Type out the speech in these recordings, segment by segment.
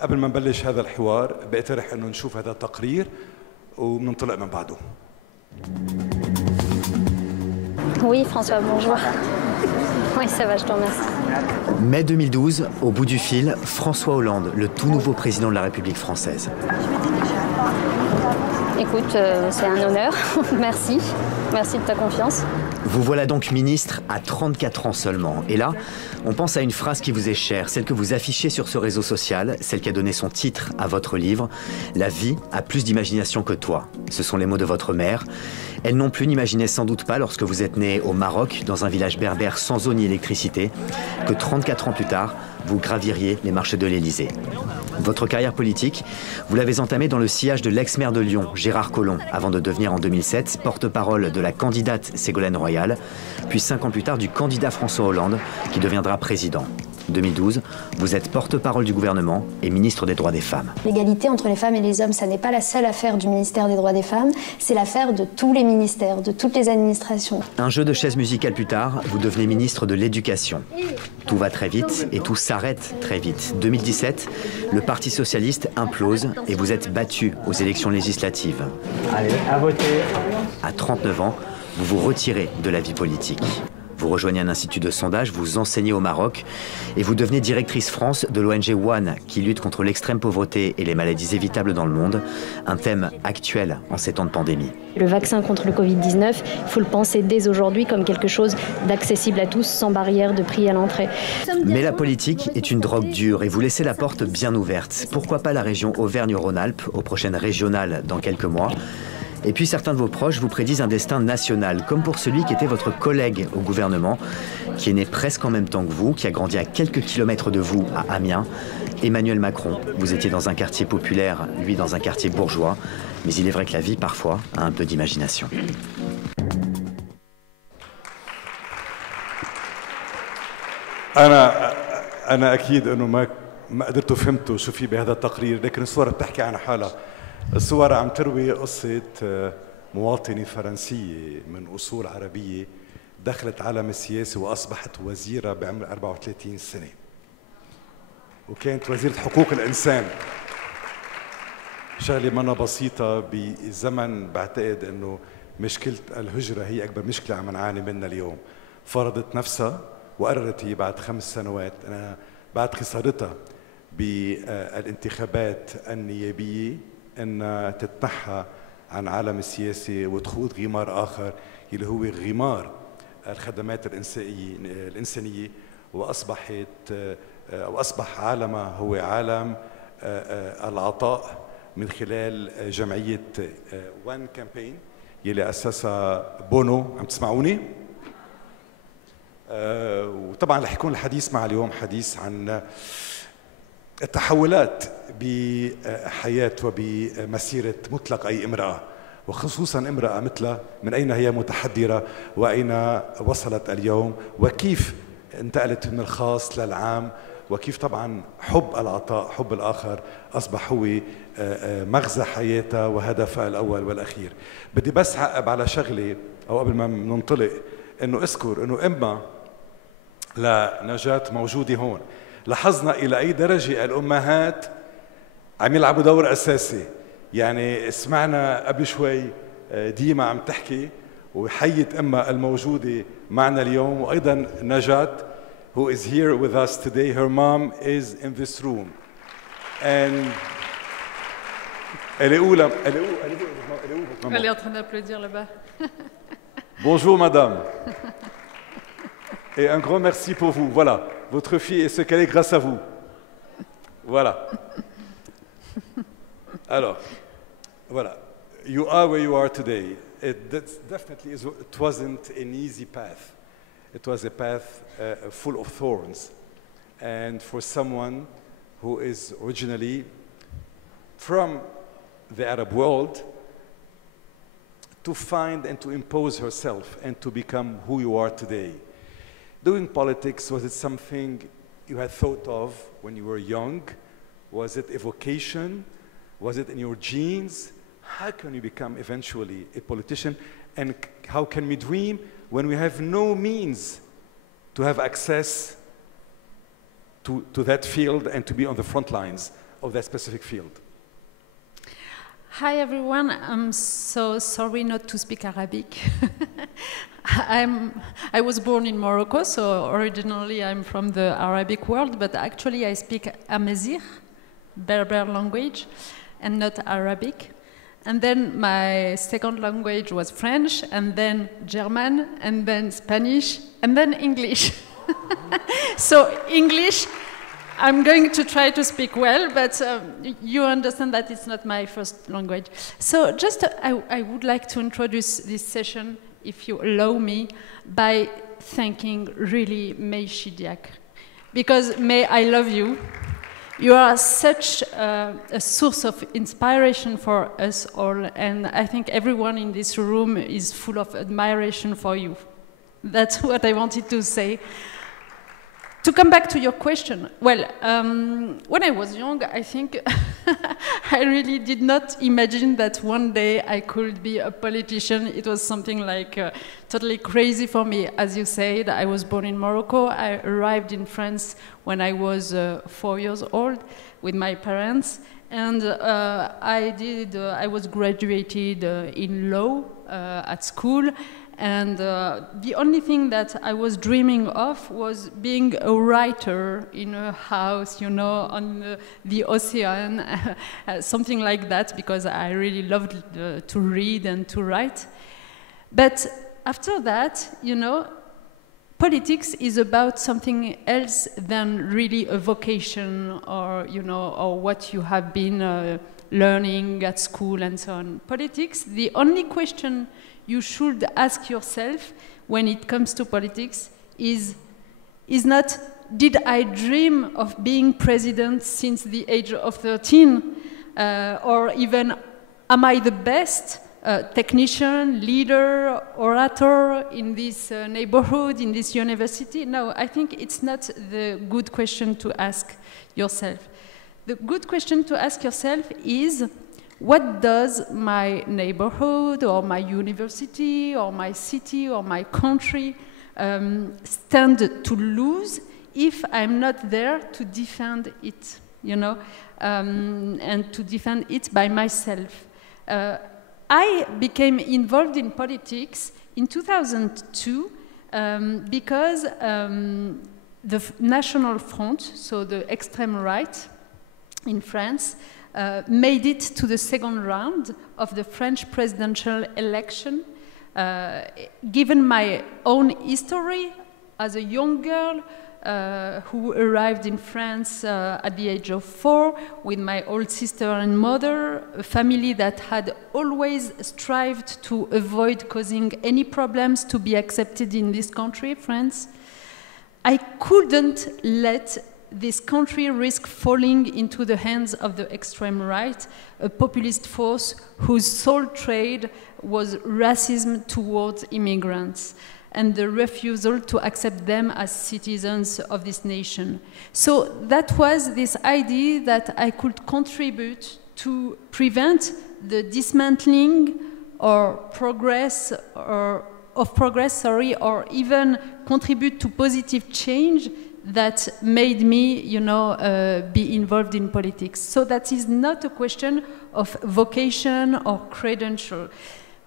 قبل ما نبلش هذا الحوار بقترح انه نشوف هذا التقرير وبننطلق من بعده. Oui, François, bonjour. Oui, ça va, je te remercie. Mai 2012, au bout du fil, François Hollande, le tout nouveau président de la République française. Écoute, c'est un honneur. Merci. Merci de ta confiance. Vous voilà donc ministre à 34 ans seulement. Et là, on pense à une phrase qui vous est chère, celle que vous affichez sur ce réseau social, celle qui a donné son titre à votre livre. La vie a plus d'imagination que toi. Ce sont les mots de votre mère. Elle non plus n'imaginait sans doute pas, lorsque vous êtes né au Maroc, dans un village berbère sans eau ni électricité, que 34 ans plus tard, vous graviriez les marches de l'Élysée. Votre carrière politique, vous l'avez entamée dans le sillage de l'ex-maire de Lyon, Gérard Collomb, avant de devenir en 2007 porte-parole de la candidate Ségolène Royal, puis 5 ans plus tard du candidat François Hollande, qui deviendra président. 2012, vous êtes porte-parole du gouvernement et ministre des droits des femmes. L'égalité entre les femmes et les hommes, ça n'est pas la seule affaire du ministère des droits des femmes, c'est l'affaire de tous les ministères, de toutes les administrations. Un jeu de chaises musicales plus tard, vous devenez ministre de l'Éducation. Tout va très vite et tout s'arrête très vite. 2017, le Parti socialiste implose et vous êtes battu aux élections législatives. Allez, à voter. À 39 ans, vous vous retirez de la vie politique. Vous rejoignez un institut de sondage, vous enseignez au Maroc et vous devenez directrice France de l'ONG One qui lutte contre l'extrême pauvreté et les maladies évitables dans le monde, un thème actuel en ces temps de pandémie. Le vaccin contre le Covid-19, il faut le penser dès aujourd'hui comme quelque chose d'accessible à tous, sans barrière de prix à l'entrée. Mais la politique est une drogue dure et vous laissez la porte bien ouverte. Pourquoi pas la région Auvergne-Rhône-Alpes aux prochaines régionales dans quelques mois? Et puis certains de vos proches vous prédisent un destin national, comme pour celui qui était votre collègue au gouvernement, qui est né presque en même temps que vous, qui a grandi à quelques kilomètres de vous, à Amiens, Emmanuel Macron. Vous étiez dans un quartier populaire, lui dans un quartier bourgeois, mais il est vrai que la vie, parfois, a un peu d'imagination. أنا أكيد إنه ما قدرتوا فهمتوا شو في بهذا التقرير، لكن الصورة بتحكي عن حالها. الصور عم تروي قصة مواطنة فرنسية من أصول عربية دخلت عالم السياسة وأصبحت وزيرة بعمر 34 سنة، وكانت وزيرة حقوق الإنسان. شغلة منا بسيطة بزمن بعتقد إنه مشكلة الهجرة هي أكبر مشكلة عم نعاني منها اليوم. فرضت نفسها وقررت هي بعد 5 سنوات، أنا بعد خسارتها بالانتخابات النيابية، أن تتنحى عن عالم السياسة وتخوض غمار آخر اللي هو غمار الخدمات الإنسانية، وأصبح عالمها هو عالم العطاء من خلال جمعية وان كامبين يلي أسسها بونو. عم تسمعوني؟ وطبعا رح يكون الحديث مع اليوم حديث عن التحولات بحياة وبمسيرة مطلق أي امرأة، وخصوصا امرأة مثلها، من أين هي متحضرة وأين وصلت اليوم، وكيف انتقلت من الخاص للعام، وكيف طبعا حب العطاء، حب الآخر أصبح هو مغزى حياتها وهدفها الأول والأخير. بدي بس أعقب على شغلة أو قبل ما ننطلق، إنه أذكر إنه إما لنجاة موجودة هون، لاحظنا إلى أي درجة الأمهات عم يلعبوا دور أساسي. يعني سمعنا قبل شوي ديما عم تحكي وحيت أمها الموجودة معنا اليوم، وأيضا نجاة who is here with us today. Her mom is in this room. And elle est où là? Elle est en train d'applaudir là-bas. Bonjour madame. Et un grand merci pour vous. Voilà, votre fille est ce qu'elle est grâce à vous. Voilà. Alors, voilà. You are where you are today. It wasn't an easy path. It was a path full of thorns. And for someone who is originally from the Arab world, to find and to impose herself and to become who you are today. Doing politics, was it something you had thought of when you were young? Was it a vocation? Was it in your genes? How can you become eventually a politician? And how can we dream when we have no means to have access to that field and to be on the front lines of that specific field. Hi everyone, I'm so sorry not to speak Arabic. I was born in Morocco, so originally I'm from the Arabic world, but actually I speak Amazigh, Berber language, and not Arabic. And then my second language was French, and then German, and then Spanish, and then English. So English, I'm going to try to speak well, but you understand that it's not my first language. So just, I would like to introduce this session, if you allow me, by thanking really May Shidiak. Because May, I love you. You are such a source of inspiration for us all, and I think everyone in this room is full of admiration for you. That's what I wanted to say. To come back to your question, well, when I was young, I think I really did not imagine that one day I could be a politician. It was something like totally crazy for me. As you said, I was born in Morocco. I arrived in France when I was 4 years old with my parents. And I was graduated in law at school. And the only thing that I was dreaming of was being a writer in a house, you know, on the ocean, something like that, because I really loved to read and to write. But after that, you know, politics is about something else than really a vocation or, you know, or what you have been learning at school and so on. Politics, the only question you should ask yourself when it comes to politics is not, did I dream of being president since the age of 13? Or even, am I the best technician, leader, orator in this neighborhood, in this university? No, I think it's not the good question to ask yourself. The good question to ask yourself is, what does my neighborhood or my university or my city or my country stand to lose if I'm not there to defend it, you know, and to defend it by myself? I became involved in politics in 2002 because the National Front, so the extreme right in France, made it to the second round of the French presidential election. Given my own history as a young girl who arrived in France at the age of 4 with my old sister and mother, a family that had always strived to avoid causing any problems to be accepted in this country, France, I couldn't let this country risk falling into the hands of the extreme right, a populist force whose sole trade was racism towards immigrants and the refusal to accept them as citizens of this nation. So that was this idea that I could contribute to prevent the dismantling or progress or even contribute to positive change that made me, you know, be involved in politics. So that is not a question of vocation or credential.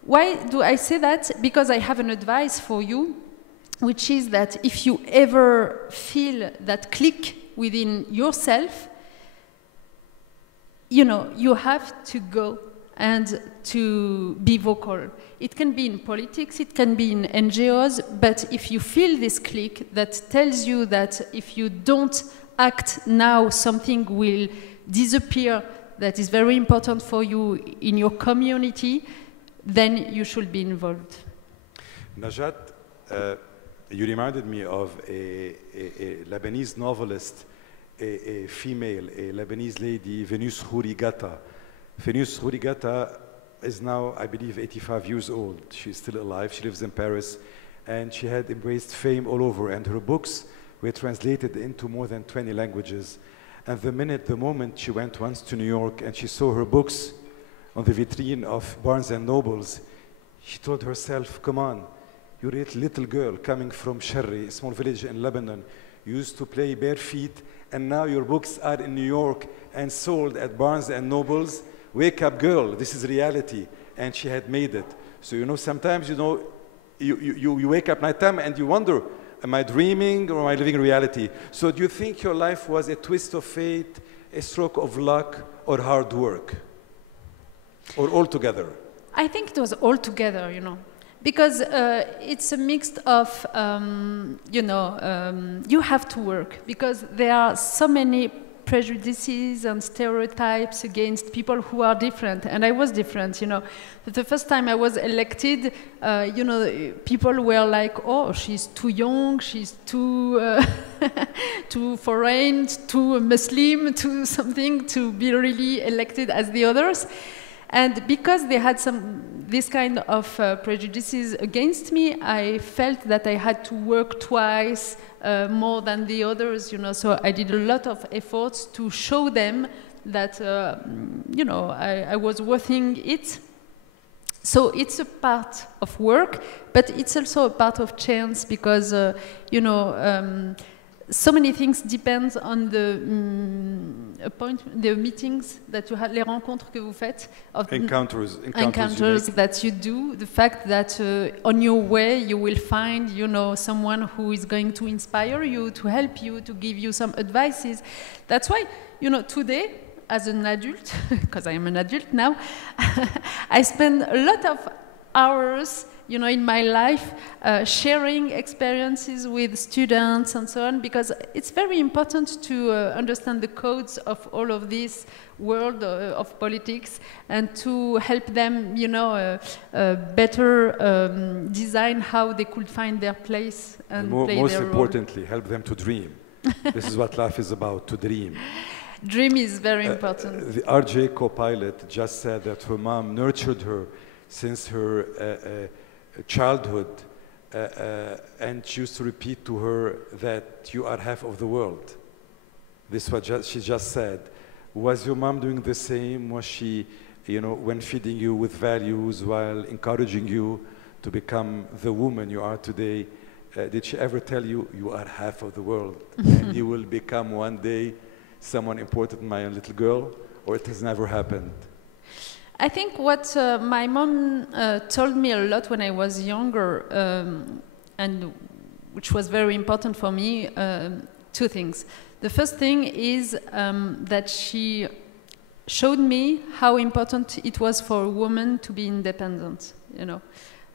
Why do I say that? Because I have an advice for you, which is that if you ever feel that click within yourself, you know, you have to go and to be vocal. It can be in politics, it can be in NGOs, but if you feel this click that tells you that if you don't act now, something will disappear that is very important for you in your community, then you should be involved. Najat, you reminded me of a Lebanese novelist, a female, a Lebanese lady, Venus Hourigata. Venus Hourigata is now, I believe, 85 years old. She's still alive. She lives in Paris, and she had embraced fame all over, and her books were translated into more than 20 languages. And the moment she went once to New York and she saw her books on the vitrine of Barnes & Nobles, she told herself, come on, you're a little girl coming from Sharri, a small village in Lebanon. You used to play bare feet, and now your books are in New York and sold at Barnes and Nobles. Wake up, girl, this is reality. And she had made it. So, you know, sometimes, you know, you wake up nighttime and you wonder, am I dreaming or am I living reality? So do you think your life was a twist of fate, a stroke of luck, or hard work? Or all together? I think it was all together, you know. Because it's a mix of, you know, you have to work. Because there are so many prejudices and stereotypes against people who are different. And I was different, you know. The first time I was elected, you know, people were like, oh, she's too young, she's too, too foreign, too Muslim, too something to be really elected as the others. And because they had this kind of prejudices against me, I felt that I had to work twice more than the others, you know. So I did a lot of efforts to show them that, you know, I was worthing it. So it's a part of work, but it's also a part of chance because, you know, so many things depend on the the meetings that you have, les rencontres que vous faites, encounters that you do. The fact that on your way you will find, you know, someone who is going to inspire you, to help you, to give you some advices. That's why, you know, today, as an adult, because I am an adult now, I spend a lot of hours, you know, in my life, sharing experiences with students and so on, because it's very important to understand the codes of all of this world of politics and to help them, you know, better design how they could find their place and play most their role. importantly, help them to dream. This is what life is about, to dream. Dream is very important. The RJ co-pilot just said that her mom nurtured her since her childhood, and she used to repeat to her that you are half of the world. This is what she just said. Was your mom doing the same? Was she, you know, when feeding you with values while encouraging you to become the woman you are today, did she ever tell you, you are half of the world and you will become one day someone important, my little girl? Or it has never happened? I think what my mom told me a lot when I was younger, and which was very important for me, two things. The first thing is that she showed me how important it was for a woman to be independent, you know,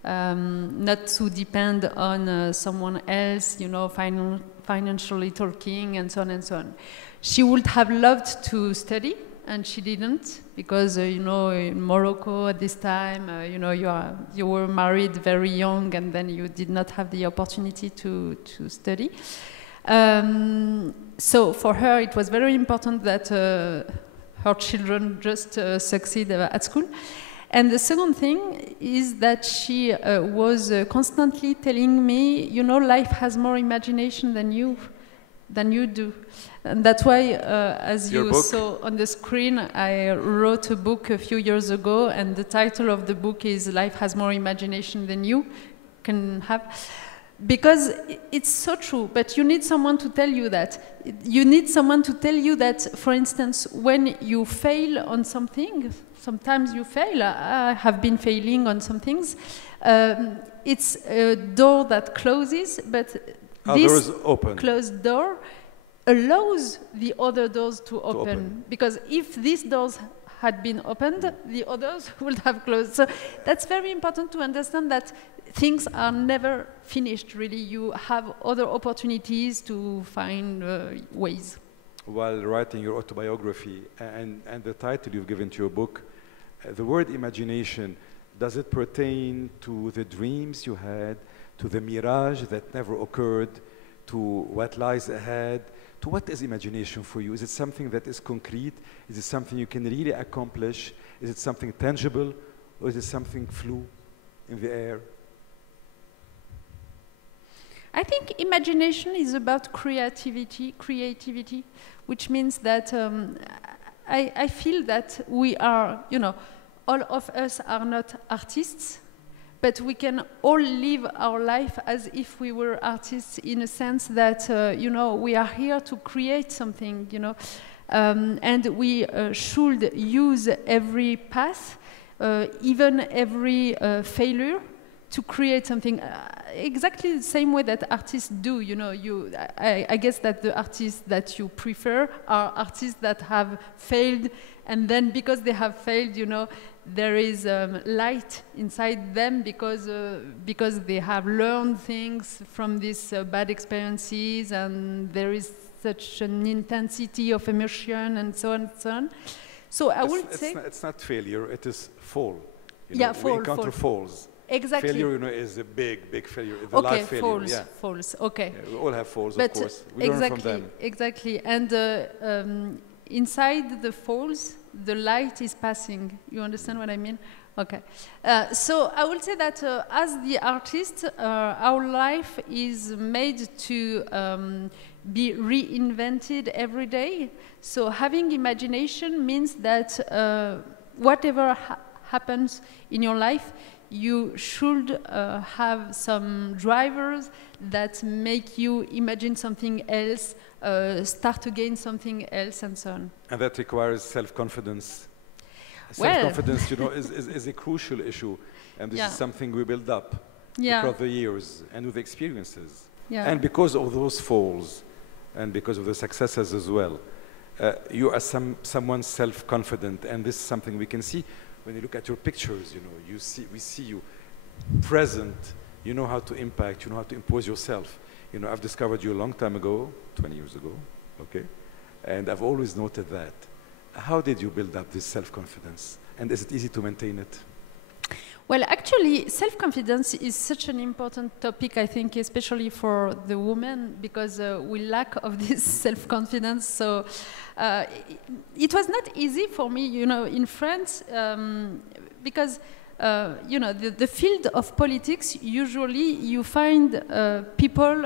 not to depend on someone else, you know, financially talking and so on and so on. She would have loved to study, and she didn't, because, you know, in Morocco at this time, you know, you were married very young, and then you did not have the opportunity to study. So for her, it was very important that her children just succeed at school. And the second thing is that she was constantly telling me, you know, life has more imagination than you do. And that's why, as you saw on the screen, I wrote a book a few years ago, and the title of the book is Life Has More Imagination Than You Can Have. Because it's so true, but you need someone to tell you that. You need someone to tell you that, for instance, when you fail on something, sometimes you fail, I have been failing on some things, it's a door that closes, but this closed door allows the other doors to open. Because if these doors had been opened, the others would have closed. So that's very important to understand that things are never finished, really. You have other opportunities to find ways. While writing your autobiography and the title you've given to your book, the word imagination, does it pertain to the dreams you had, to the mirage that never occurred, to what lies ahead? To what is imagination for you? Is it something that is concrete? Is it something you can really accomplish? Is it something tangible? Or is it something flew in the air? I think imagination is about creativity, which means that I feel that we are, you know, all of us are not artists, but we can all live our life as if we were artists, in a sense that, you know, we are here to create something, you know, and we should use every path, even every failure, to create something exactly the same way that artists do. You know, I guess that the artists that you prefer are artists that have failed, and then because they have failed, you know, there is light inside them because they have learned things from these bad experiences, and there is such an intensity of emotion and so on and so on. So I would say it's not failure; it is fall. You yeah, know, fall. We encounter falls. Exactly. Failure, you know, is a big failure. The Okay, life failure. falls, Yeah. falls. Okay. Yeah, we all have falls, But of course. We learn from them. Exactly. And inside the falls, the light is passing. You understand what I mean? Okay. So I would say that as the artist, our life is made to be reinvented every day. So having imagination means that whatever happens in your life, you should have some drivers that make you imagine something else, start again something else, and so on. And that requires self-confidence. Well, Self-confidence, you know, is a crucial issue, and this is something we build up throughout the years and with experiences. Yeah. And because of those falls, and because of the successes as well, you are someone self-confident, and this is something we can see when you look at your pictures. You know, we see you present. You know how to impact. You know how to impose yourself. You know, I've discovered you a long time ago, 20 years ago, okay, and I've always noted that. How did you build up this self-confidence, and is it easy to maintain it? Well, actually, self-confidence is such an important topic, I think, especially for the women, because we lack of this self-confidence. So it was not easy for me, you know, in France, because, you know, the field of politics, usually you find people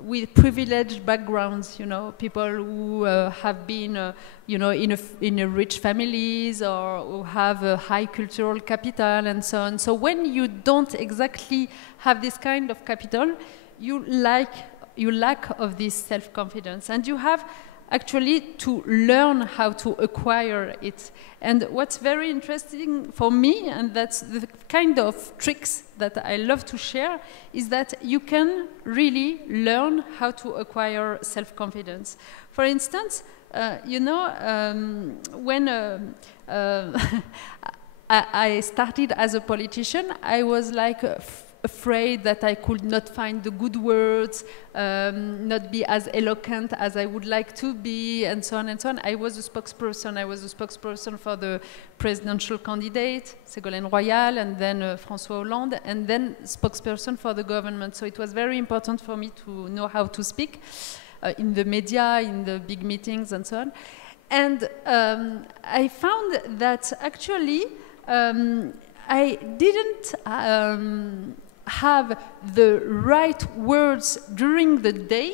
with privileged backgrounds, you know, people who have been, you know, in a rich families, or who have a high cultural capital and so on. So when you don't exactly have this kind of capital, you lack of this self-confidence, and you have actually to learn how to acquire it. And what's very interesting for me, and that's the kind of tricks that I love to share, is that you can really learn how to acquire self-confidence. For instance, you know, when I started as a politician, I was like afraid that I could not find the good words, not be as eloquent as I would like to be, and so on and so on. I was a spokesperson. I was a spokesperson for the presidential candidate, Ségolène Royal, and then François Hollande, and then spokesperson for the government. So it was very important for me to know how to speak in the media, in the big meetings, and so on. And I found that actually I didn't have the right words during the day,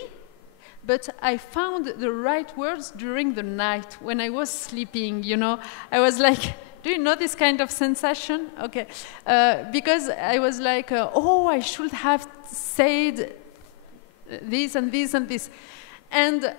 but I found the right words during the night when I was sleeping, you know. I was like, do you know this kind of sensation? Okay. Because I was like, oh, I should have said this and this and this. And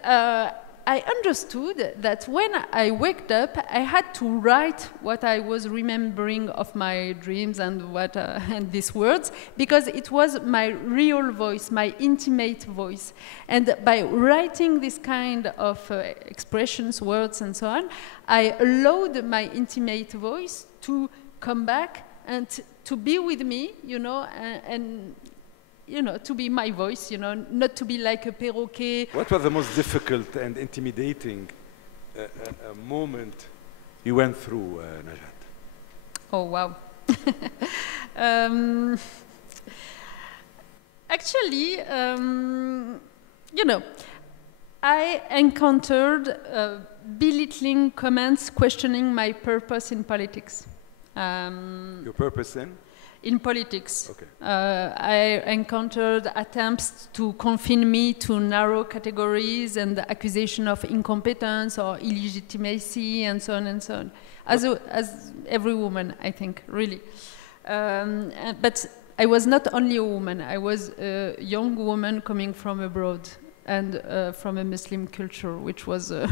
I understood that when I waked up, I had to write what I was remembering of my dreams and and these words, because it was my real voice, my intimate voice. And by writing this kind of expressions, words, and so on, I allowed my intimate voice to come back and to be with me, you know, and you know, to be my voice, you know, not to be like a perroquet. What was the most difficult and intimidating moment you went through, Najat? Oh, wow. Actually, you know, I encountered belittling comments questioning my purpose in politics. Your purpose in? In politics. Okay. I encountered attempts to confine me to narrow categories and the accusation of incompetence or illegitimacy and so on and so on. As every woman, I think, really. But I was not only a woman, I was a young woman coming from abroad and from a Muslim culture, which was a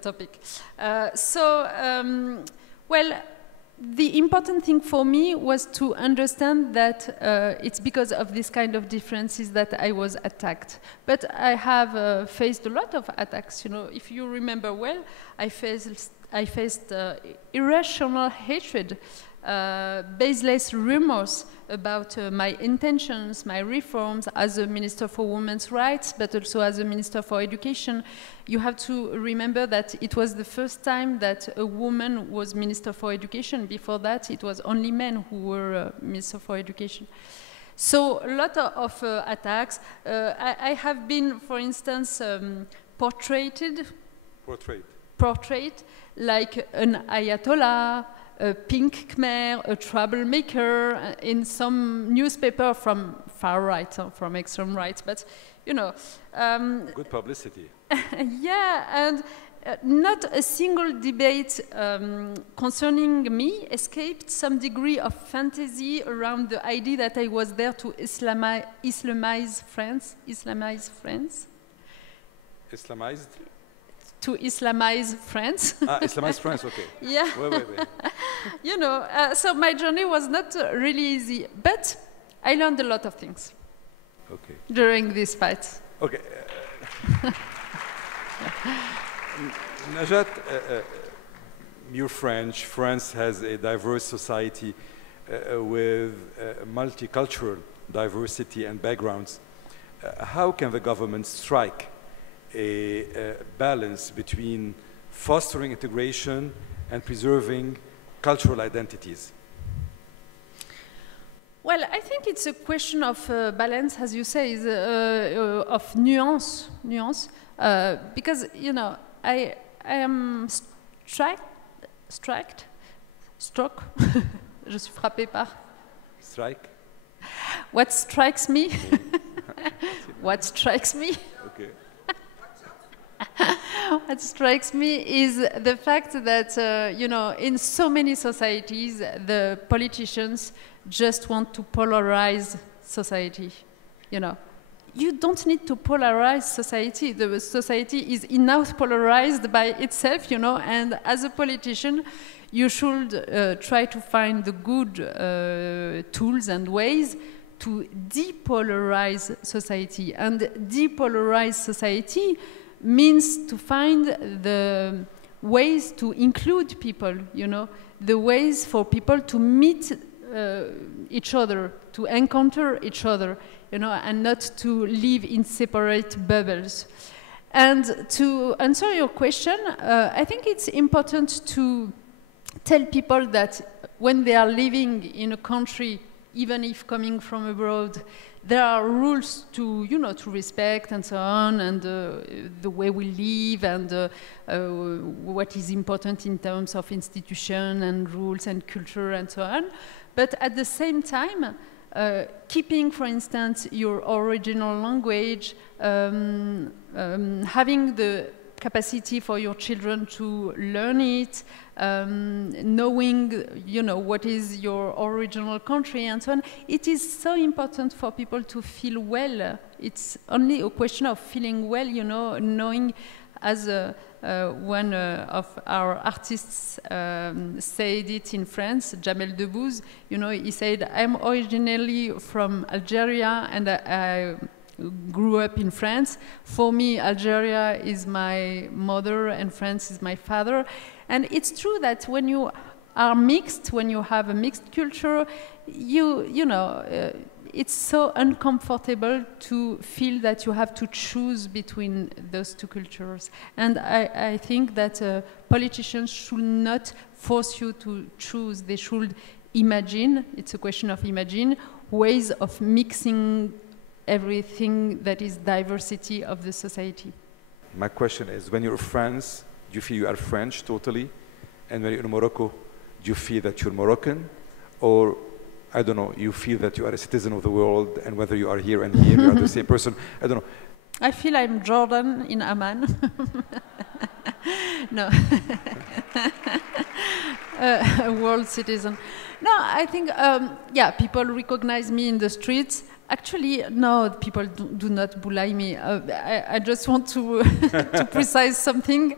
topic. Well, the important thing for me was to understand that it's because of this kind of differences that I was attacked. But I have faced a lot of attacks. You know, if you remember well, I faced irrational hatred, baseless rumors about my intentions, my reforms as a Minister for Women's Rights, but also as a Minister for Education. You have to remember that it was the first time that a woman was Minister for Education. Before that, it was only men who were Minister for Education. So a lot of attacks. I have been, for instance, portrayed like an Ayatollah, a pink Khmer, a troublemaker in some newspaper from far right, from extreme right. But, you know... good publicity. Yeah, and not a single debate concerning me escaped some degree of fantasy around the idea that I was there to Islamize France. Islamized? To Islamize France. Islamize France, okay. Yeah. Wait. You know, so my journey was not really easy, but I learned a lot of things during this fight. Okay. Najat, you're French. France has a diverse society with multicultural diversity and backgrounds. How can the government strike a balance between fostering integration and preserving cultural identities? Well, I think it's a question of balance, as you say, of nuance, because, you know, I am struck, je suis frappée par. Strike? What strikes me? What strikes me? Okay. What strikes me is the fact that, you know, in so many societies, the politicians just want to polarize society, you know. You don't need to polarize society. The society is enough polarized by itself, you know, and as a politician, you should try to find the good tools and ways to depolarize society. And depolarize society means to find the ways to include people, you know, the ways for people to meet each other, to encounter each other, you know, and not to live in separate bubbles. And to answer your question, I think it's important to tell people that when they are living in a country, even if coming from abroad, there are rules to, you know, to respect and so on, and the way we live, and what is important in terms of institution and rules and culture and so on. But at the same time, keeping, for instance, your original language, having the capacity for your children to learn it, knowing, you know, what is your original country and so on. It is so important for people to feel well. It's only a question of feeling well, you know, knowing, as one of our artists said it in France, Jamel Debbouze, you know, he said, I'm originally from Algeria and I grew up in France. For me, Algeria is my mother and France is my father. And it's true that when you are mixed, when you have a mixed culture, you know, it's so uncomfortable to feel that you have to choose between those two cultures. And I think that politicians should not force you to choose. They should imagine, it's a question of imagine, ways of mixing everything that is diversity of the society. My question is, when you're in France, do you feel you are French totally? And when you're in Morocco, do you feel that you're Moroccan? Or, I don't know, you feel that you are a citizen of the world, and whether you are here and here, you are the same person? I don't know. I feel I'm Jordan in Amman. No. a world citizen. No, I think, yeah, people recognize me in the streets. Actually, no, people do not bully me. I just want to, to precise something.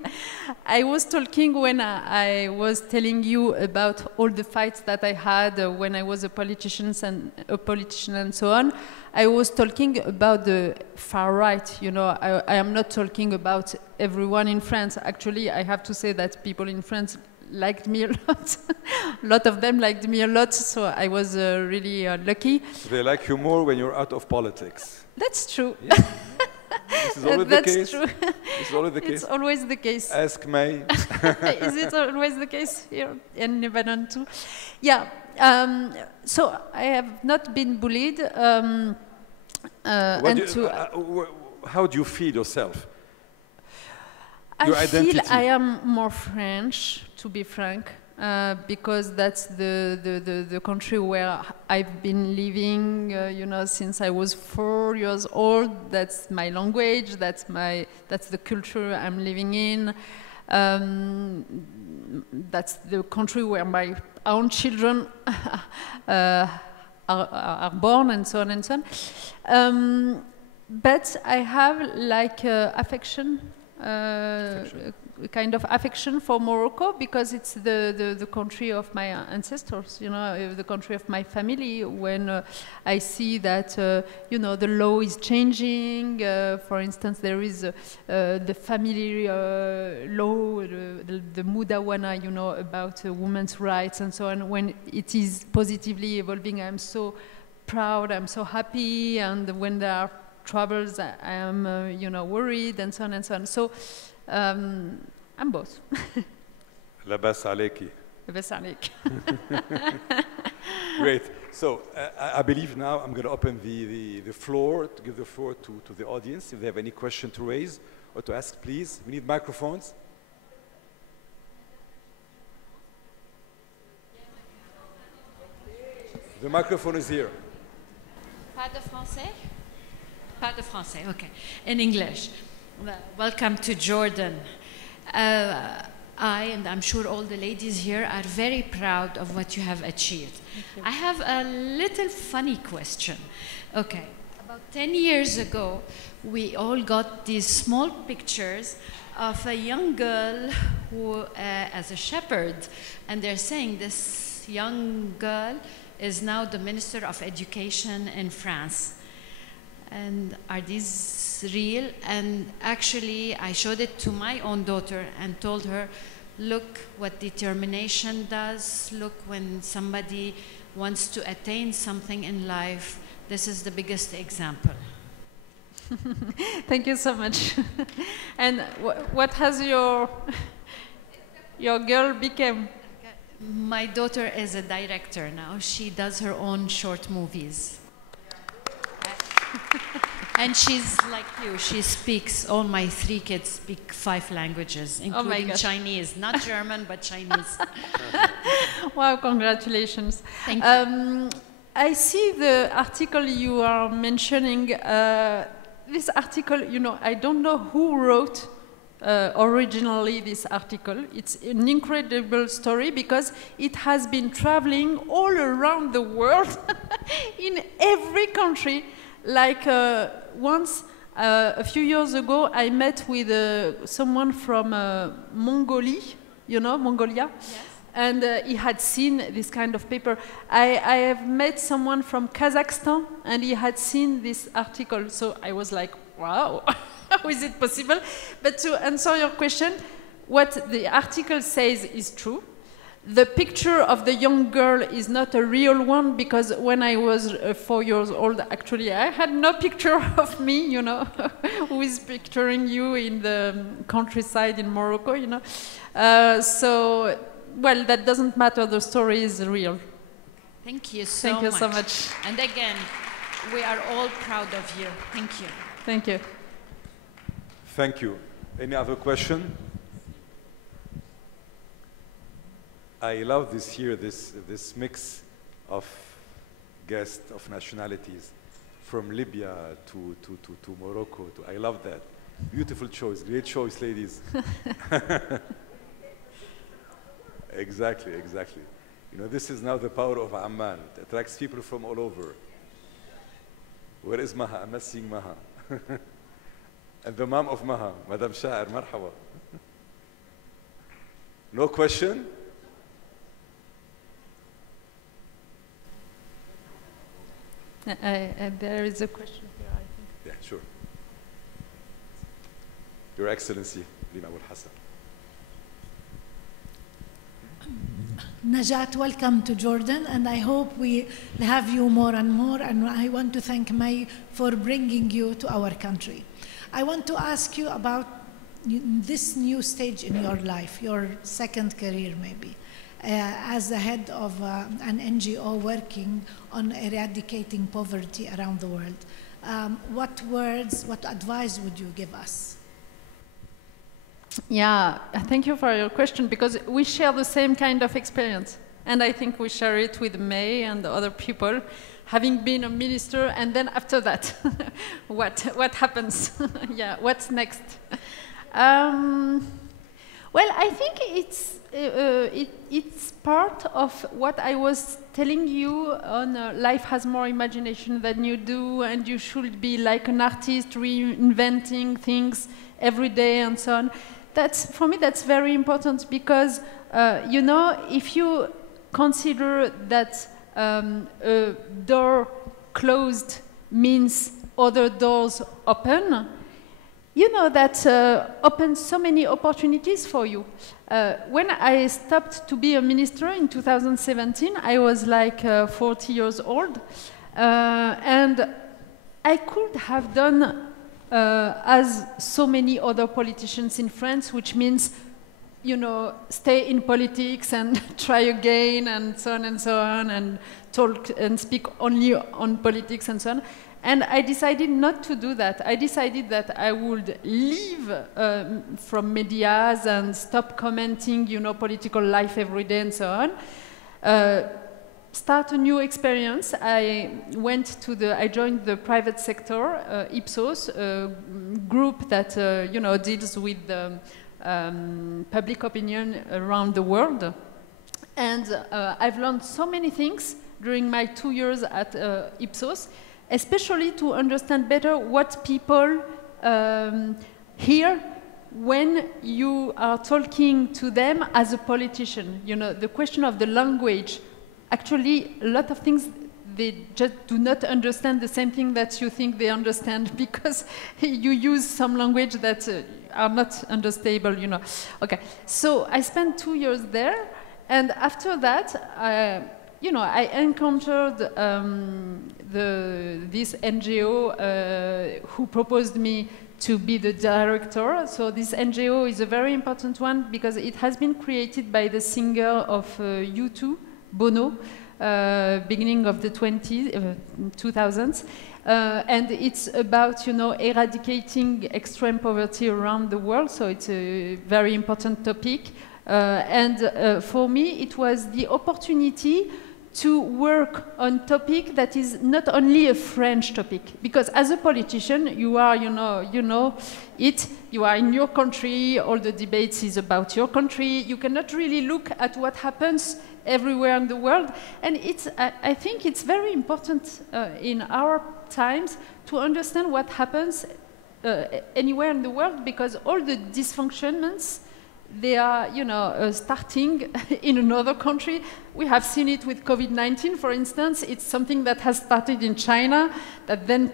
I was talking when I was telling you about all the fights that I had when I was a politician and so on. I was talking about the far right. You know, I am not talking about everyone in France. Actually, I have to say that people in France liked me a lot. A lot of them liked me a lot, so I was really lucky. So they like you more when you're out of politics. That's true. Yeah. This is always the case. True. This is always the case. It's always the case. Ask May. Is it always the case here in Lebanon too? Yeah. So I have not been bullied. How do you feel yourself? I Your feel identity. I am more French, to be frank, because that's the country where I've been living, you know, since I was 4 years old. That's my language. That's the culture I'm living in. That's the country where my own children are born, and so on and so on. But I have like affection. A kind of affection for Morocco because it's the country of my ancestors, you know, the country of my family. When I see that, you know, the law is changing, for instance, there is the family law, the Mudawana, you know, about women's rights and so on. When it is positively evolving, I'm so proud, I'm so happy, and when there are troubles, I am, you know, worried, and so on and so on. So, I'm both. Labas aleki. Labas aleki. Great. So, I believe now I'm going to open the floor, to give the floor to the audience. If they have any question to raise or to ask, please. We need microphones. The microphone is here. Pas de français? Pas de français, okay. In English. Welcome to Jordan. I, and I'm sure all the ladies here, are very proud of what you have achieved. I have a little funny question. Okay, about 10 years ago, we all got these small pictures of a young girl who, as a shepherd, and they're saying this young girl is now the Minister of Education in France. And are these real? And actually, I showed it to my own daughter and told her, look what determination does. Look, when somebody wants to attain something in life, this is the biggest example. Thank you so much. And what has your girl become? My daughter is a director now. She does her own short movies. And she's like you. She speaks, all my 3 kids speak 5 languages, including Chinese. Not German, but Chinese. Wow, congratulations. Thank you. I see the article you are mentioning. This article, you know, I don't know who wrote originally this article. It's an incredible story because it has been traveling all around the world in every country. Like once, a few years ago, I met with someone from Mongolia, you know, Mongolia, yes. And he had seen this kind of paper. I have met someone from Kazakhstan, and he had seen this article. So I was like, wow, how is it possible? But to answer your question, what the article says is true. The picture of the young girl is not a real one because when I was 4 years old, actually, I had no picture of me, you know, who is picturing you in the countryside in Morocco, you know. So, well, that doesn't matter. The story is real. Thank you so much. Thank you so much. And again, we are all proud of you. Thank you. Thank you. Thank you. Any other question? I love this here, this mix of guests of nationalities, from Libya to Morocco. I love that. Beautiful choice, great choice, ladies. Exactly, exactly. You know, this is now the power of Amman. It attracts people from all over. Where is Maha? I'm not seeing Maha. And the mom of Maha, Madam Sha'ir, marhaba. No question? There is a question here, I think. Yeah, sure. Your Excellency, Lina Abul Hassan. Najat, welcome to Jordan, and I hope we have you more and more, and I want to thank May for bringing you to our country. I want to ask you about this new stage in your life, your second career maybe, as the head of an NGO working on eradicating poverty around the world. What words, what advice would you give us? Yeah, thank you for your question, because we share the same kind of experience. And I think we share it with May and other people, having been a minister, and then after that, what happens? Yeah, what's next? Well, I think it's part of what I was telling you on life has more imagination than you do, and you should be like an artist reinventing things every day and so on. For me, that's very important because, you know, if you consider that a door closed means other doors open, you know that opens so many opportunities for you. When I stopped to be a minister in 2017, I was like 40 years old, and I could have done as so many other politicians in France, which means, you know, stay in politics and try again and so on, and talk and speak only on politics and so on. And I decided not to do that. I decided that I would leave from medias and stop commenting, you know, political life every day and so on. Start a new experience. I joined the private sector, Ipsos, a group that you know, deals with public opinion around the world. And I've learned so many things during my 2 years at Ipsos, especially to understand better what people hear when you are talking to them as a politician. You know, the question of the language. Actually, a lot of things, they just do not understand the same thing that you think they understand because you use some language that are not understandable, you know. Okay, so I spent 2 years there, and after that, you know, I encountered this NGO who proposed me to be the director. So this NGO is a very important one because it has been created by the singer of U2, Bono, beginning of the 2000s. And it's about, you know, eradicating extreme poverty around the world. So it's a very important topic. And for me, it was the opportunity to work on a topic that is not only a French topic, because as a politician, you are, you know it, you are in your country, all the debates is about your country, you cannot really look at what happens everywhere in the world, and I think it's very important in our times to understand what happens anywhere in the world, because all the dysfunctions, they are, you know, starting in another country. We have seen it with COVID-19, for instance. It's something that has started in China, that then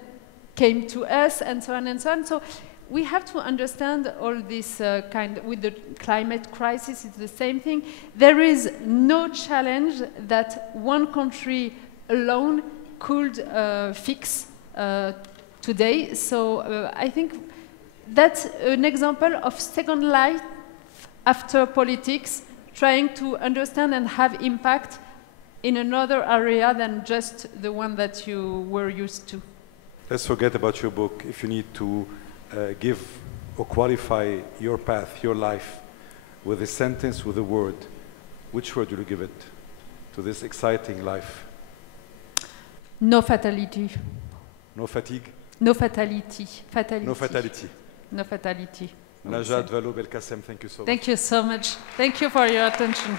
came to us, and so on and so on. So we have to understand all this with the climate crisis, it's the same thing. There is no challenge that one country alone could fix today. So I think that's an example of second life after politics, trying to understand and have impact in another area than just the one that you were used to. Let's forget about your book. If you need to give or qualify your path, your life, with a sentence, with a word, which word will you give it to this exciting life? No fatality. No fatigue? No fatality. Fatality. No fatality. No fatality. Najat Vallaud Belkacem, thank you so much. Thank you so much. Thank you for your attention.